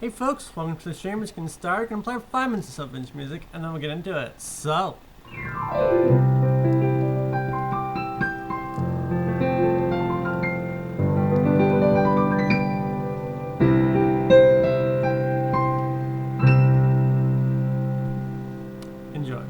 Hey folks, welcome to the stream. It's going to start. Going to play 5 minutes of 7-inch music, and then we'll get into it. So, enjoy.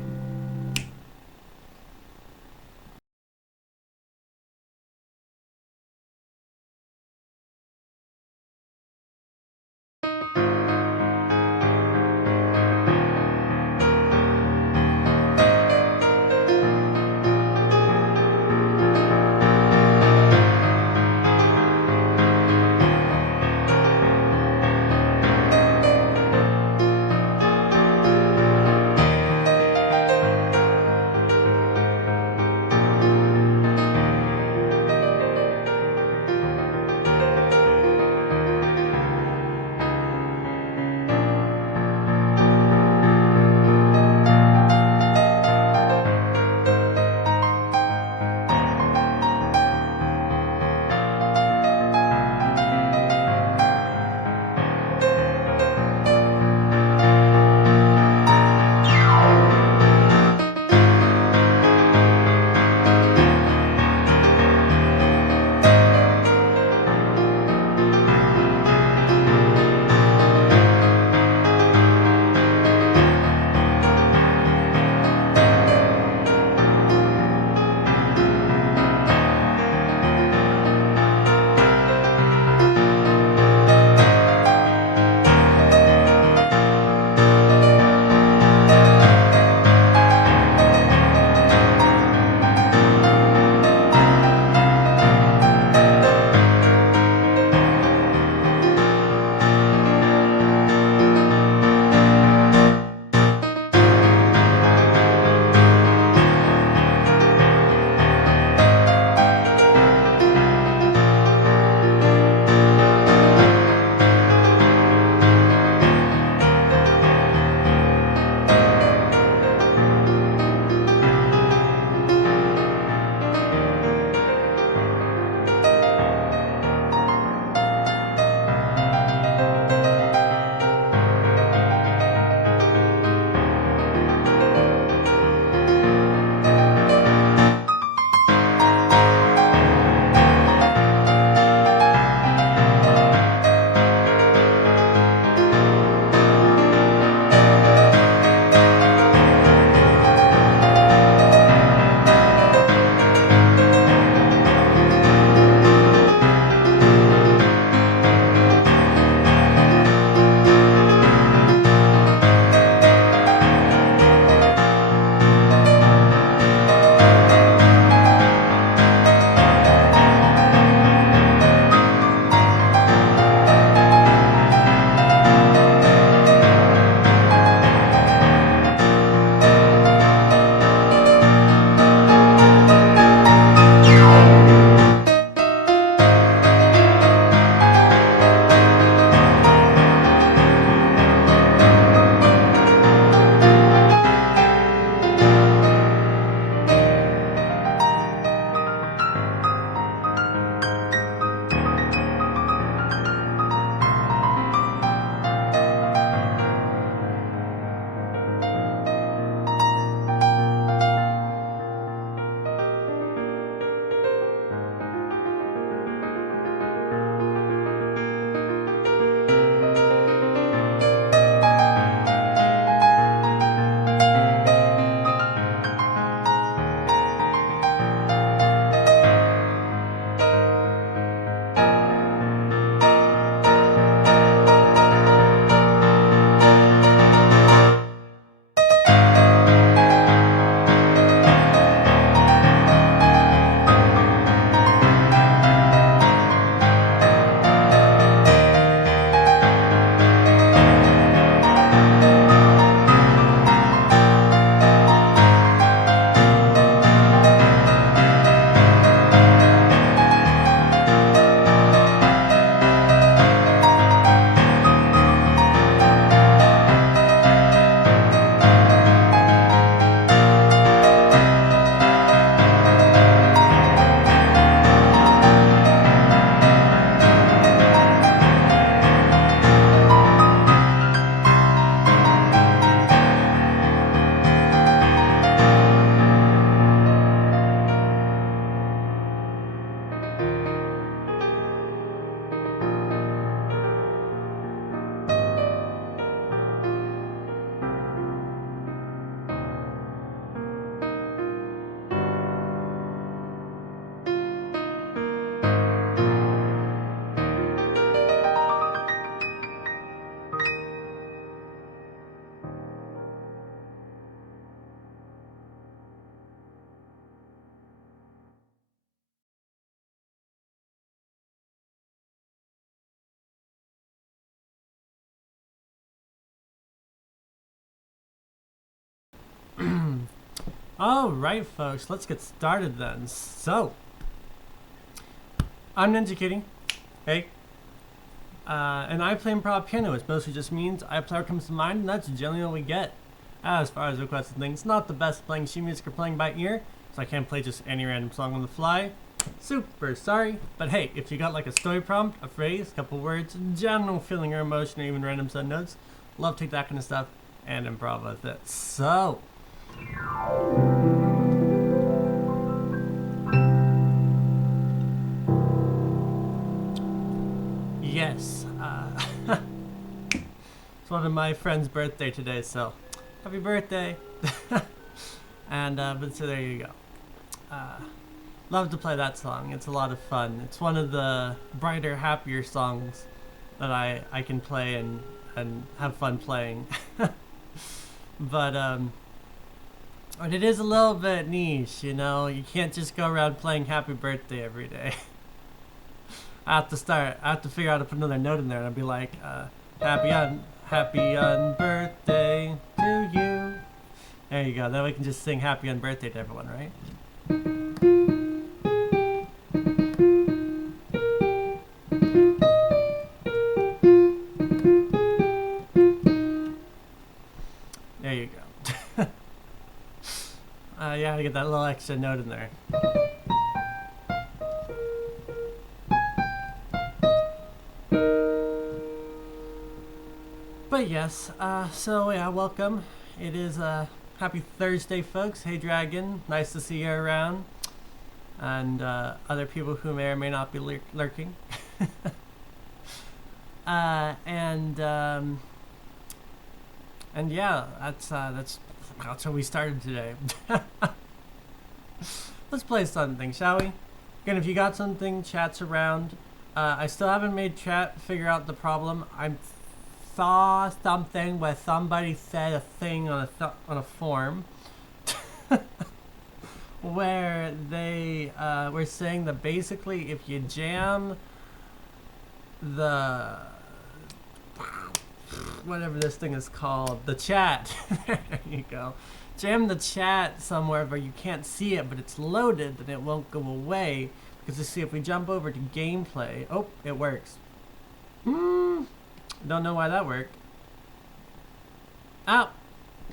Alright, folks, let's get started then. So, I'm Ninja Kitty. Hey. And I play improv piano, which mostly just means I play what comes to mind, and that's generally what we get. As far as requested things, not the best playing sheet music or playing by ear, so I can't play just any random song on the fly. Super sorry, but hey, if you got like a story prompt, a phrase, a couple words, general feeling or emotion, or even random sub notes, love to take that kind of stuff and improv with it. So, yes, it's one of my friend's birthday today, so happy birthday. And but so there you go. Love to play that song. It's a lot of fun. It's one of the brighter, happier songs that I can play and have fun playing. But it is a little bit niche, you know. You can't just go around playing Happy Birthday every day. I have to figure out how to put another note in there, and I'll be like, happy on birthday to you. There you go. Then we can just sing happy on birthday to everyone, right? There you go. Yeah, to get that little extra note in there. But yes, so yeah, welcome. It is happy Thursday, folks. Hey, Dragon, nice to see you around, and other people who may or may not be lurking. And yeah, that's how we started today. Let's play something, shall we? Again, if you got something, chat's around. I still haven't made chat figure out the problem. I saw something where somebody said a thing on a form where they were saying that basically if you jam the whatever this thing is called, the chat, there you go, jam the chat somewhere where you can't see it but it's loaded, then it won't go away. Because you see, if we jump over to gameplay, oh, it works. Don't know why that worked. Oh,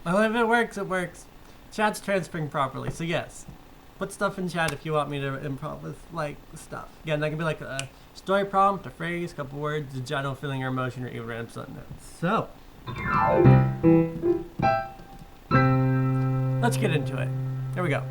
well, if it works, it works. Chat's transferring properly, so yes. Put stuff in chat if you want me to improv with, like, stuff. Again, that can be like a story prompt, a phrase, a couple words, a general feeling or emotion, or even random something else. So, let's get into it. Here we go.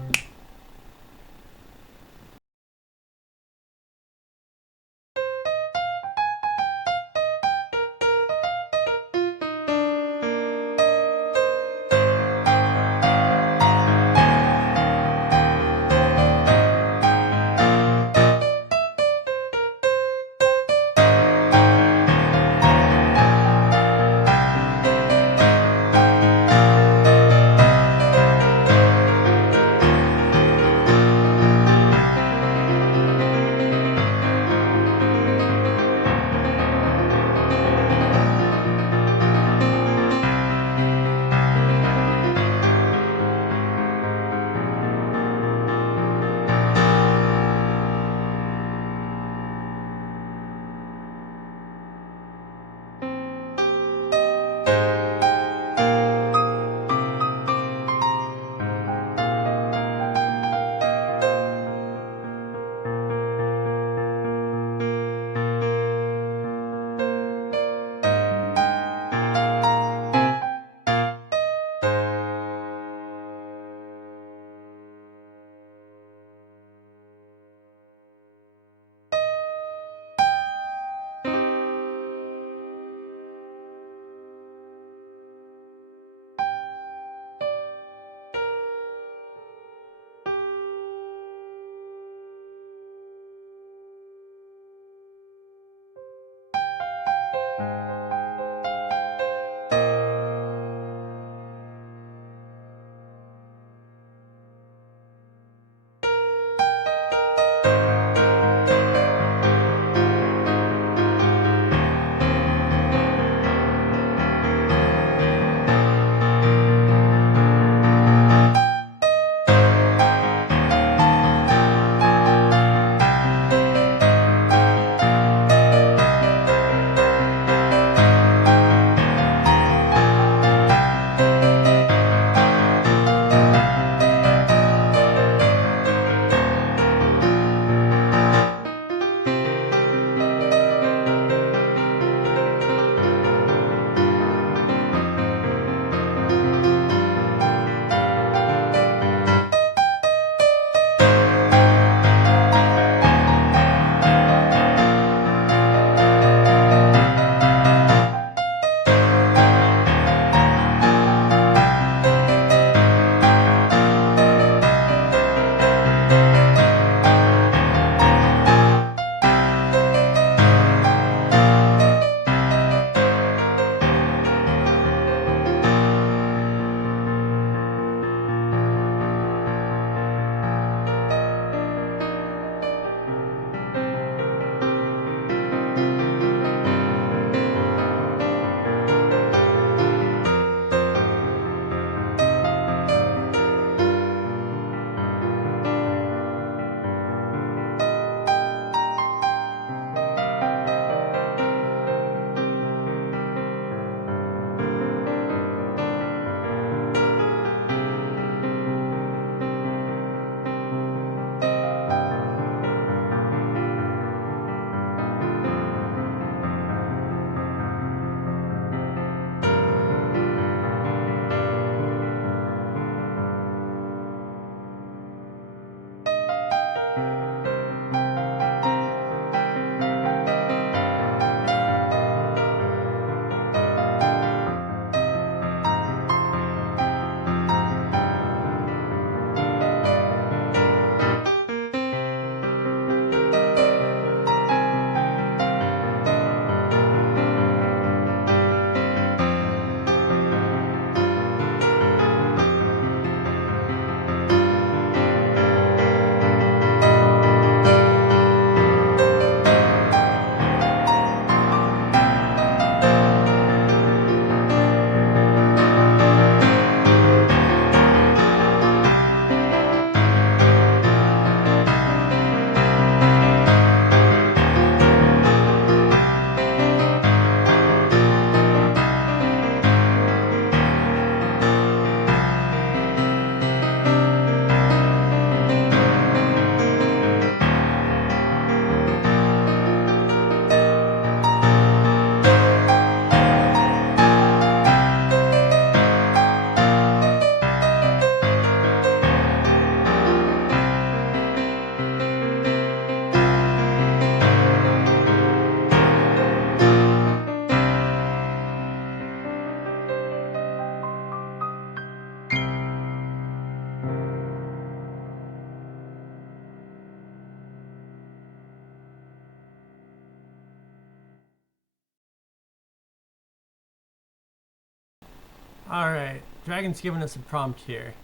Alright, Dragon's giving us a prompt here.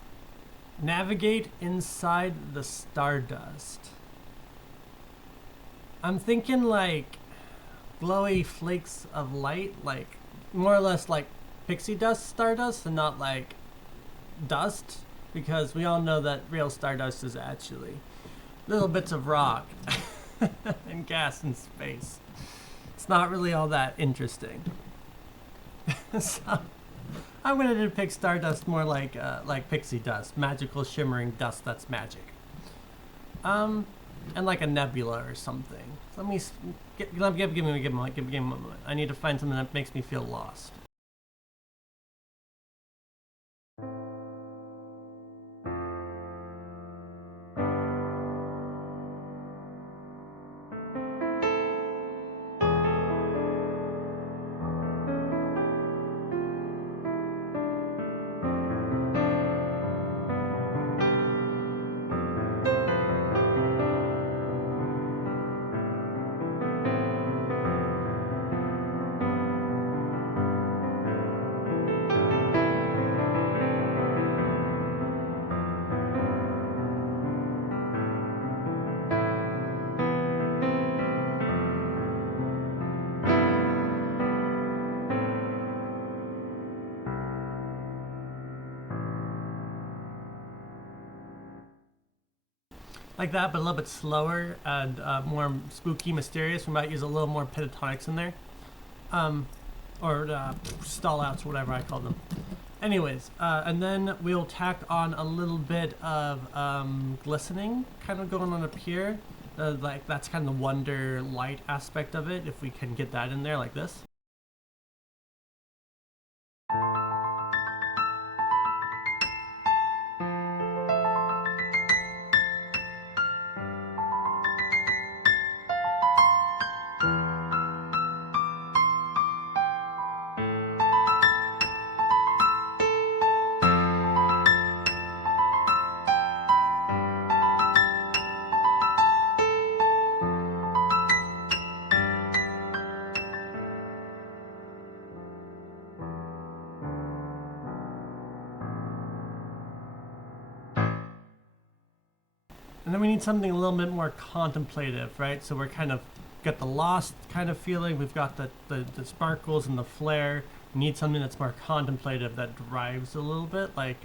Navigate inside the stardust. I'm thinking like glowy flakes of light, like more or less like pixie dust stardust and not like dust, because we all know that real stardust is actually little bits of rock and gas in space. It's not really all that interesting. So I'm gonna depict stardust more like pixie dust, magical shimmering dust that's magic. And like a nebula or something. So let me give me a moment. I need to find something that makes me feel lost. Like that, but a little bit slower and more spooky, mysterious. We might use a little more pentatonics in there, or stall outs, whatever I call them. Anyways, and then we'll tack on a little bit of glistening kind of going on up here. Like that's kind of the wonder light aspect of it, if we can get that in there like this. And then we need something a little bit more contemplative, right? So we're kind of got the lost kind of feeling. We've got the sparkles and the flare. We need something that's more contemplative that drives a little bit, like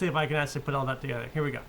see if I can actually put all that together. Here we go.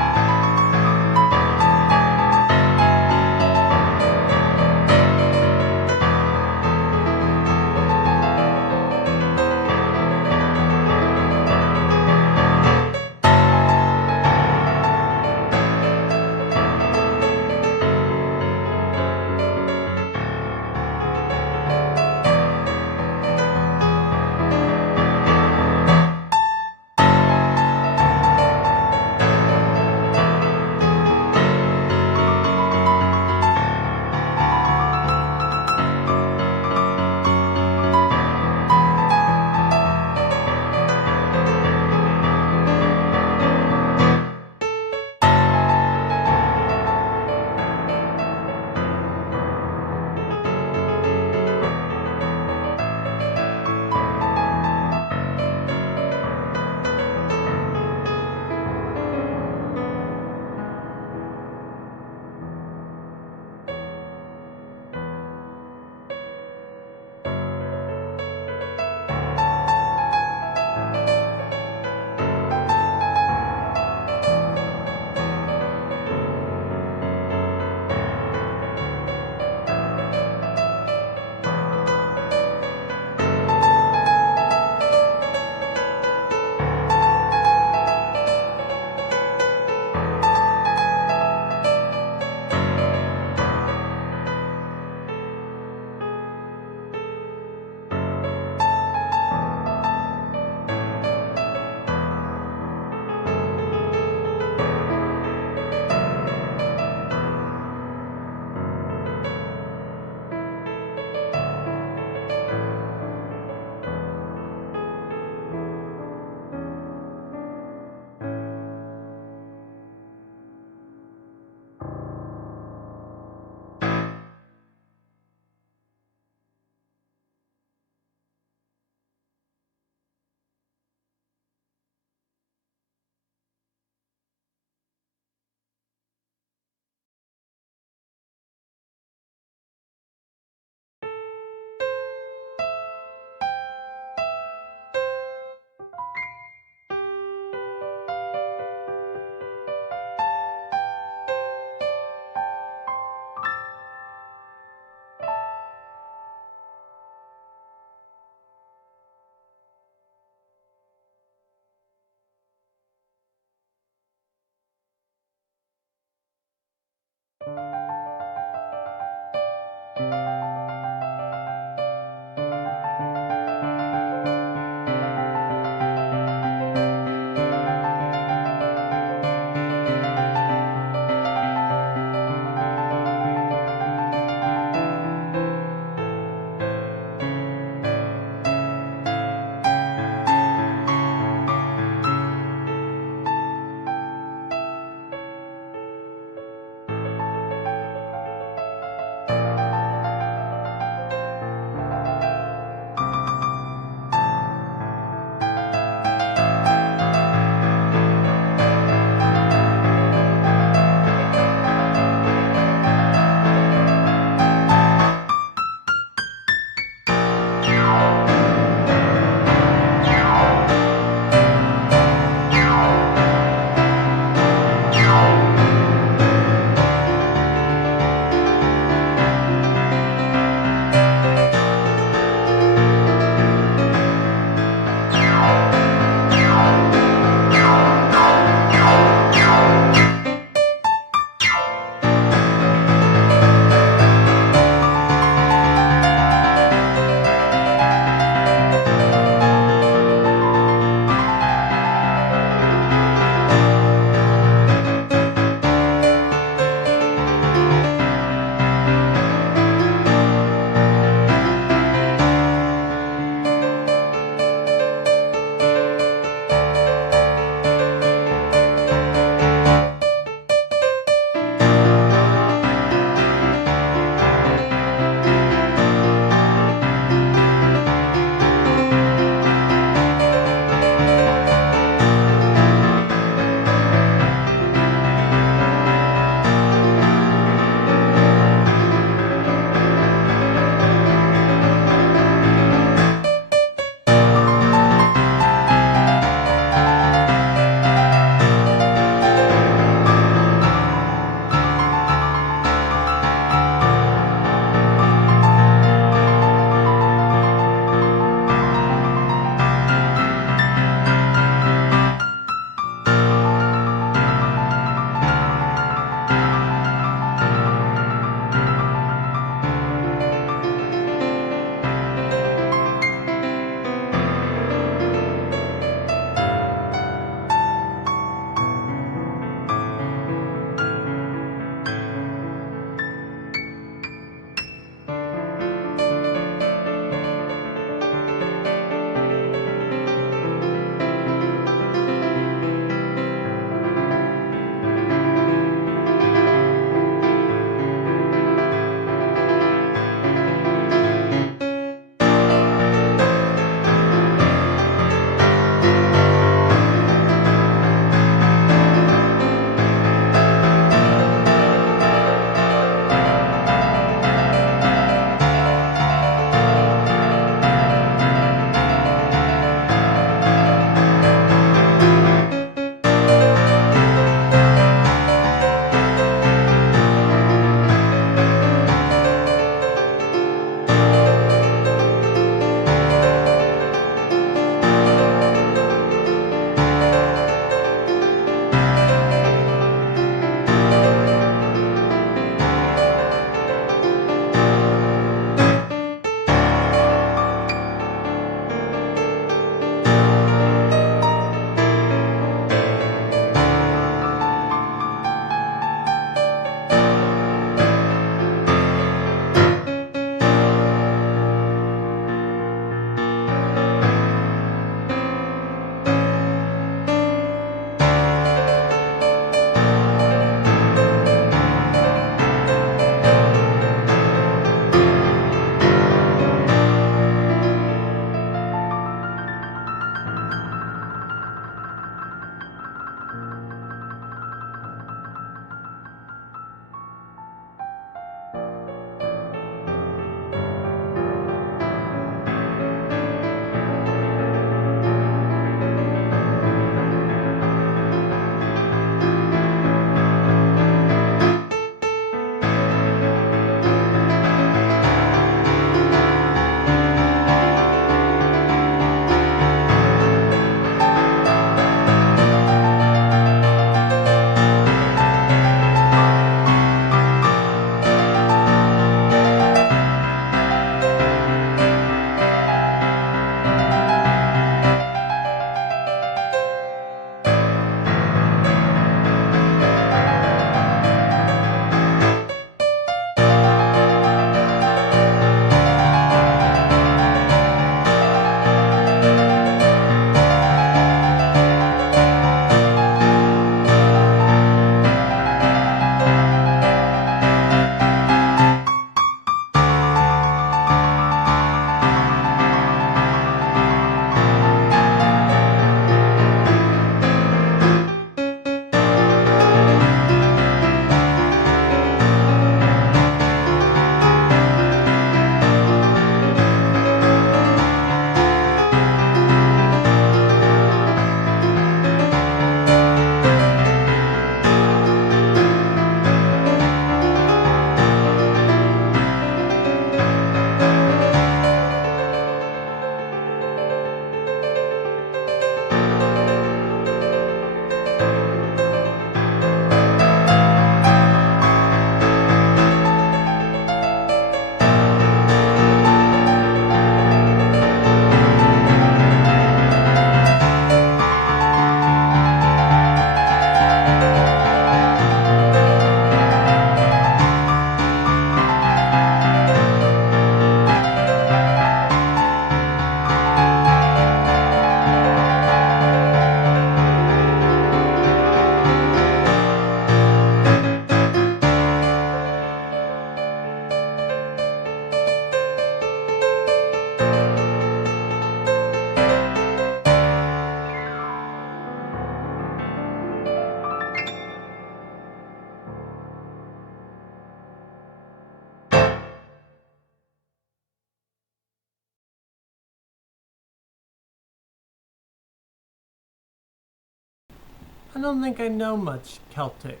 I don't think I know much Celtic.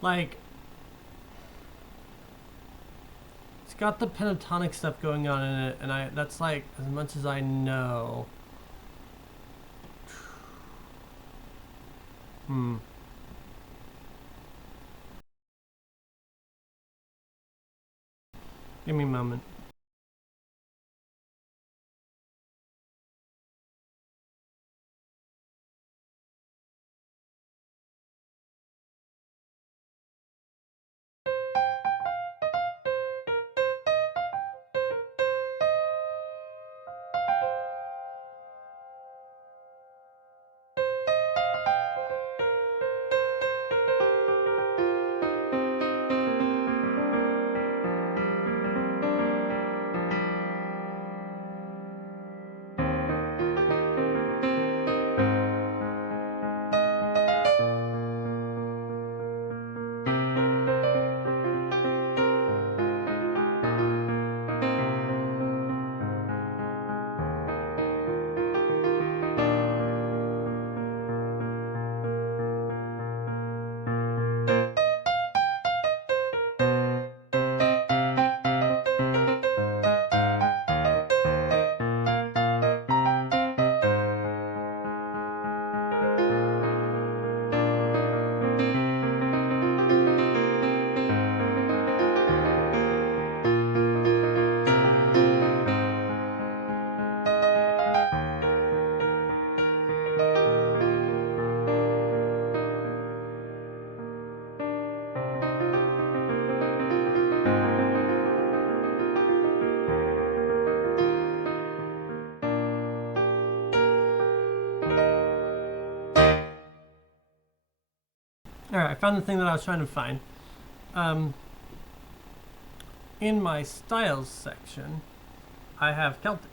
Like, it's got the pentatonic stuff going on in it, and that's like as much as I know. Give me a moment. Alright, I found the thing that I was trying to find. In my styles section, I have Celtic.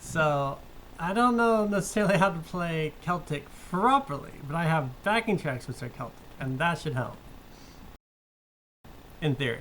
So, I don't know necessarily how to play Celtic properly, but I have backing tracks which are Celtic, and that should help. In theory.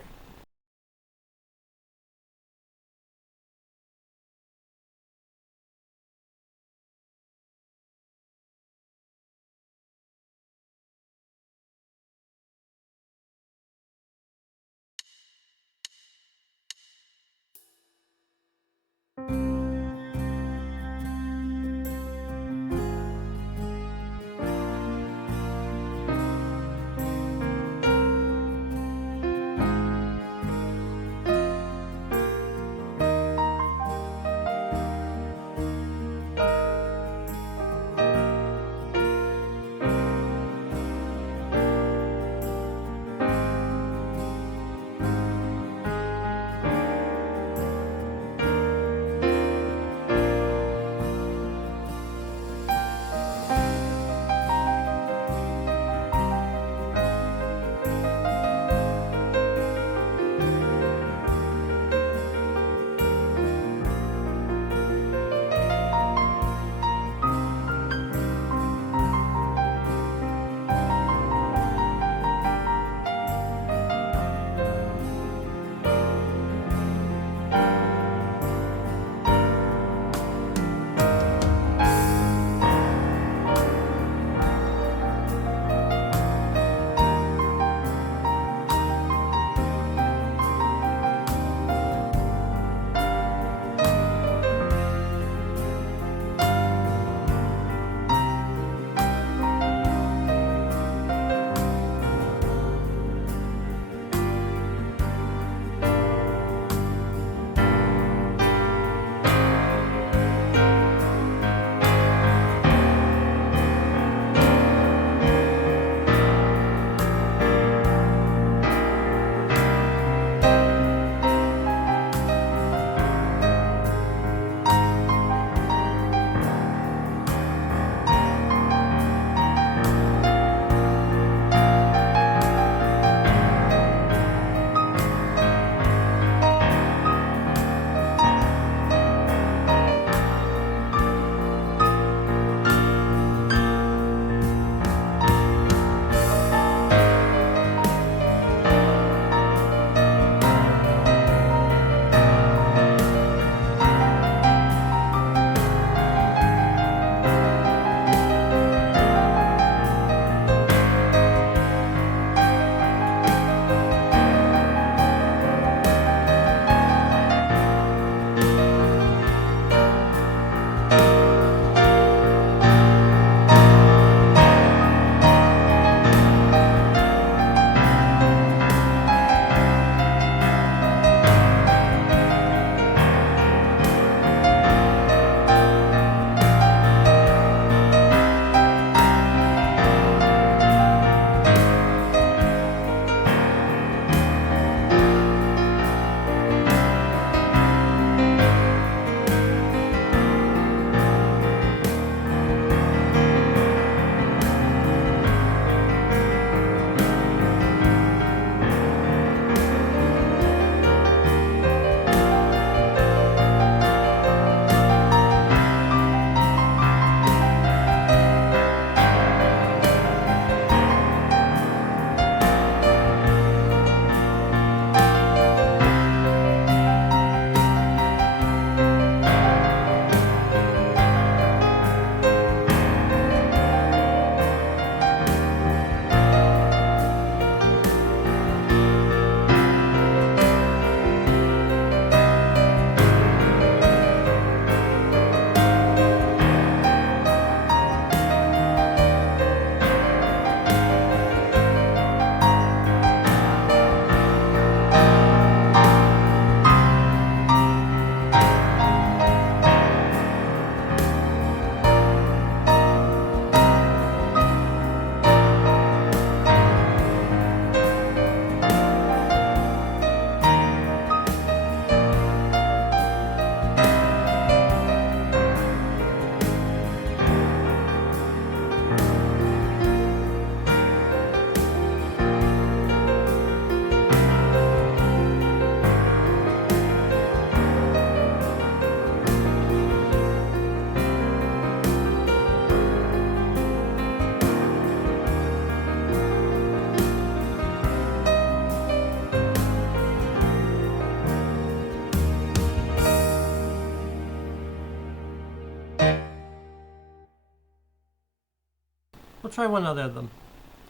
We'll try one other of them.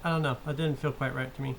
I don't know. That didn't feel quite right to me.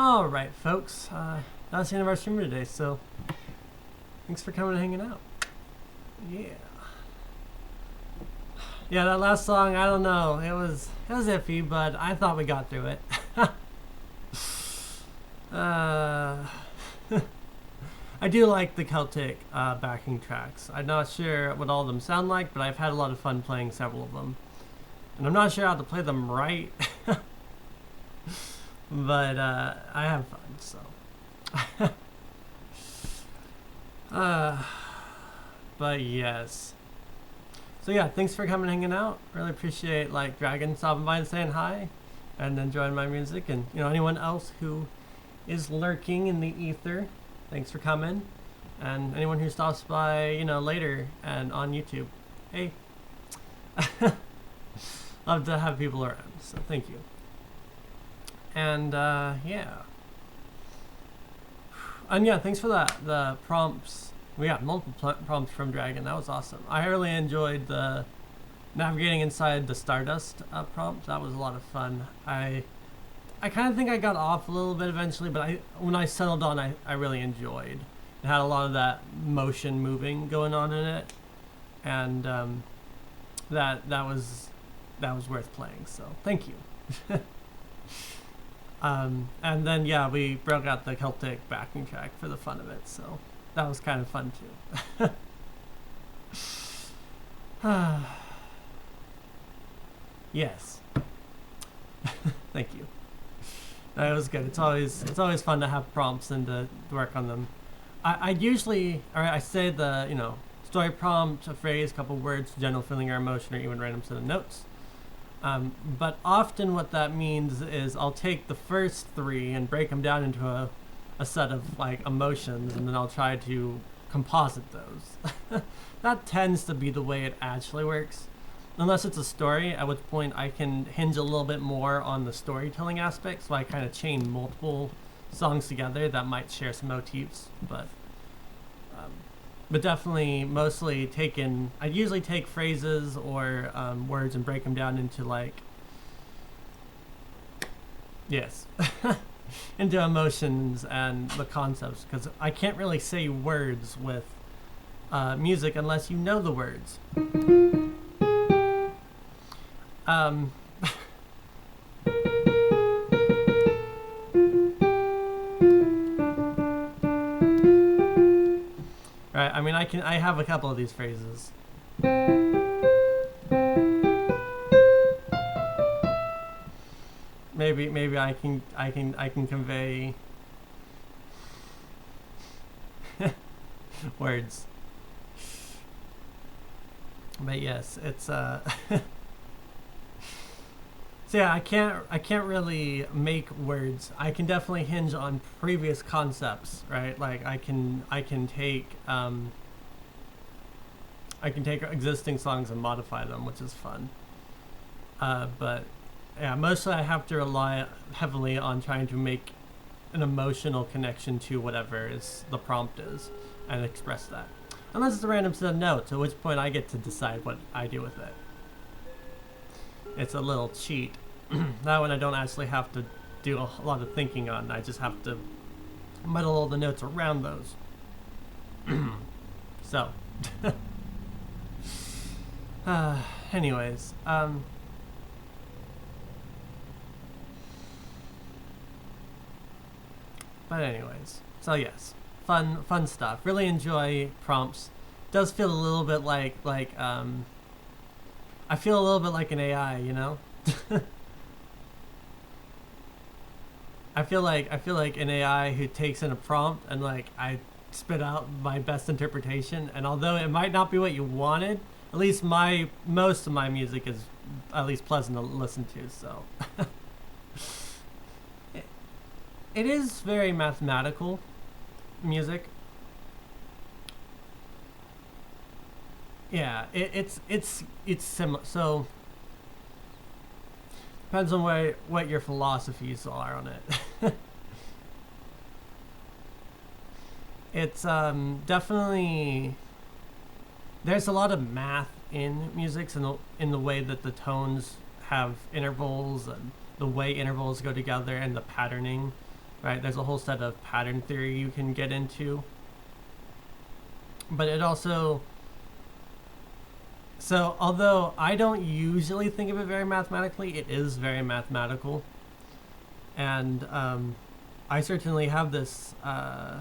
All right, folks. That's the end of our stream today. So thanks for coming and hanging out. Yeah. Yeah, that last song, I don't know. It was iffy, but I thought we got through it. I do like the Celtic backing tracks. I'm not sure what all of them sound like, but I've had a lot of fun playing several of them. And I'm not sure how to play them right, but I have fun, so. But yes. So yeah, thanks for coming and hanging out. Really appreciate like Dragon stopping by and saying hi and enjoying my music, and anyone else who is lurking in the ether, thanks for coming. And anyone who stops by, later and on YouTube, hey. Love to have people around, so thank you. And yeah. And yeah, thanks for the prompts. We got multiple prompts from Dragon. That was awesome. I really enjoyed the navigating inside the Stardust prompt. That was a lot of fun. I kind of think I got off a little bit eventually, but when I settled on, I really enjoyed. It had a lot of that motion moving going on in it, and that was worth playing. So thank you. And then yeah, we broke out the Celtic backing track for the fun of it. So that was kind of fun too. Yes. Thank you. It was good. It's always fun to have prompts and to work on them. I usually, I say the story prompt, a phrase, couple words, general feeling or emotion, or even random set of notes. But often what that means is I'll take the first three and break them down into a set of like emotions, and then I'll try to composite those. That tends to be the way it actually works. Unless it's a story, at which point I can hinge a little bit more on the storytelling aspect, so I kind of chain multiple songs together that might share some motifs, but definitely mostly I usually take phrases or words and break them down into into emotions and the concepts, because I can't really say words with music unless you know the words. Right, I mean, I have a couple of these phrases. Maybe I can convey words. But yes, it's so yeah, I can't really make words. I can definitely hinge on previous concepts, right? Like I can take existing songs and modify them, which is fun. But yeah, mostly I have to rely heavily on trying to make an emotional connection to whatever the prompt is and express that. Unless it's a random set of notes, at which point I get to decide what I do with it. It's a little cheat. That one I don't actually have to do a lot of thinking on. I just have to muddle all the notes around those. So, anyways, but anyways, so yes, fun stuff. Really enjoy prompts. Does feel a little bit like I feel a little bit like an AI, I feel like an AI who takes in a prompt and I spit out my best interpretation, and although it might not be what you wanted, at least most of my music is at least pleasant to listen to, so it is very mathematical music. Yeah, it's similar. So depends on what your philosophies are on it. It's definitely, there's a lot of math in music, in the way that the tones have intervals and the way intervals go together and the patterning right? There's a whole set of pattern theory you can get into. But it also, so although I don't usually think of it very mathematically, it is very mathematical. And I certainly have this, I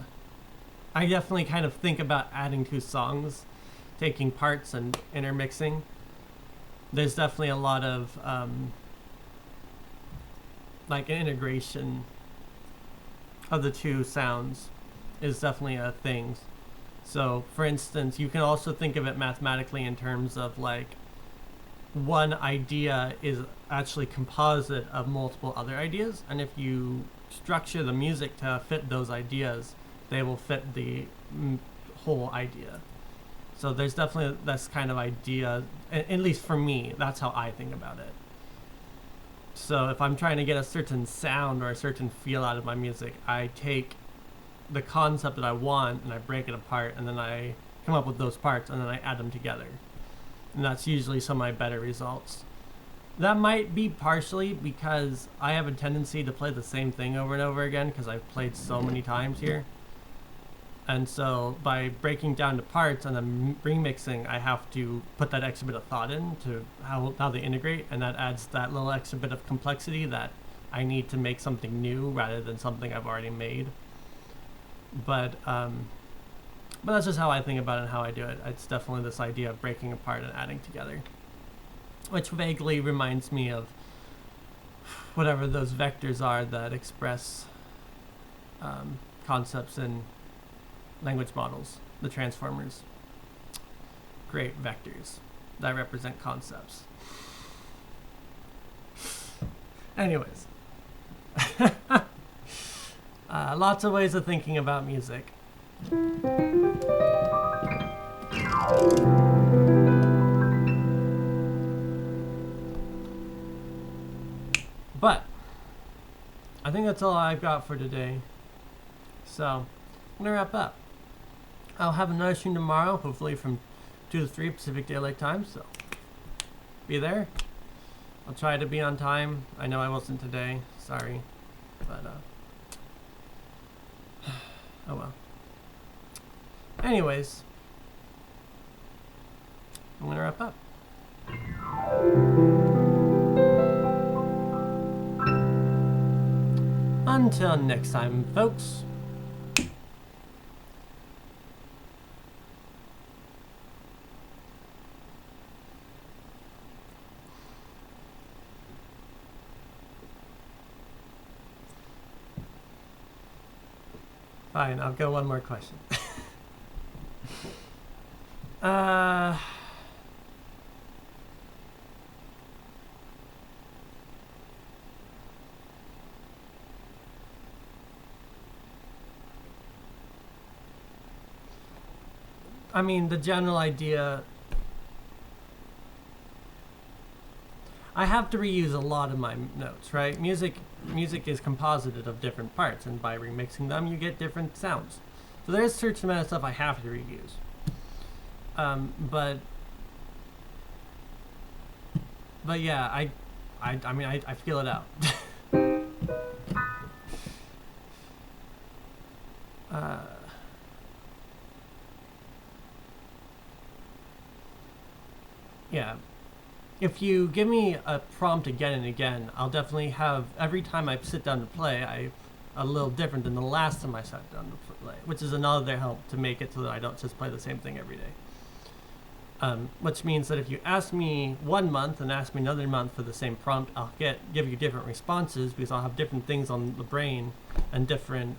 definitely kind of think about adding two songs, taking parts and intermixing. There's definitely a lot of like an integration of the two sounds is definitely a thing. So for instance, you can also think of it mathematically in terms of like one idea is actually composite of multiple other ideas, and if you structure the music to fit those ideas, they will fit the whole idea. So there's definitely this kind of idea, at least for me, that's how I think about it. So if I'm trying to get a certain sound or a certain feel out of my music, I take the concept that I want and I break it apart, and then I come up with those parts and then I add them together. And that's usually some of my better results. That might be partially because I have a tendency to play the same thing over and over again because I've played so many times here. And so by breaking down to parts and then remixing, I have to put that extra bit of thought into how they integrate, and that adds that little extra bit of complexity that I need to make something new rather than something I've already made. But that's just how I think about it and how I do it. It's definitely this idea of breaking apart and adding together, which vaguely reminds me of whatever those vectors are that express concepts in language models, the transformers. Great vectors that represent concepts. Anyways, lots of ways of thinking about music. But I think that's all I've got for today. So I'm gonna wrap up. I'll have another stream tomorrow, hopefully from 2 to 3 Pacific Daylight Time, so be there. I'll try to be on time. I know I wasn't today, sorry, but oh well. Anyways, I'm gonna wrap up. Until next time, folks. Fine, I'll go one more question. I mean, the general idea, I have to reuse a lot of my notes, right? Music is composited of different parts, and by remixing them, you get different sounds. So there's a certain amount of stuff I have to reuse. But yeah, I mean, I feel it out. Yeah. If you give me a prompt again and again, I'll definitely have, every time I sit down to play, a little different than the last time I sat down to play, which is another help to make it so that I don't just play the same thing every day. Which means that if you ask me 1 month and ask me another month for the same prompt, I'll give you different responses because I'll have different things on the brain and different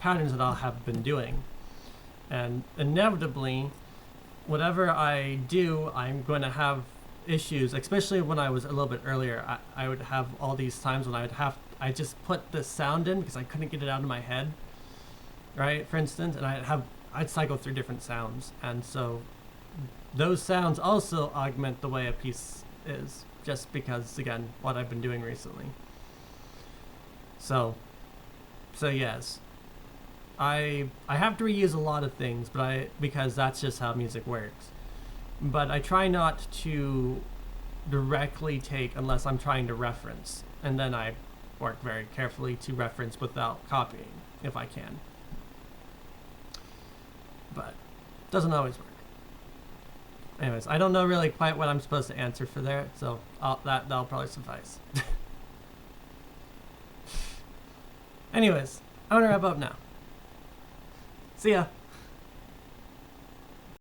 patterns that I'll have been doing. And inevitably, whatever I do, I'm going to have issues, especially when I was a little bit earlier. I would have all these times when I just put the sound in because I couldn't get it out of my head, right, for instance, and I'd cycle through different sounds, and so those sounds also augment the way a piece is, just because, again, what I've been doing recently. So yes, I have to reuse a lot of things, because that's just how music works. But I try not to directly take unless I'm trying to reference, and then I work very carefully to reference without copying, if I can. But doesn't always work. Anyways, I don't know really quite what I'm supposed to answer for there, so that'll probably suffice. Anyways, I'm gonna wrap up now. See ya.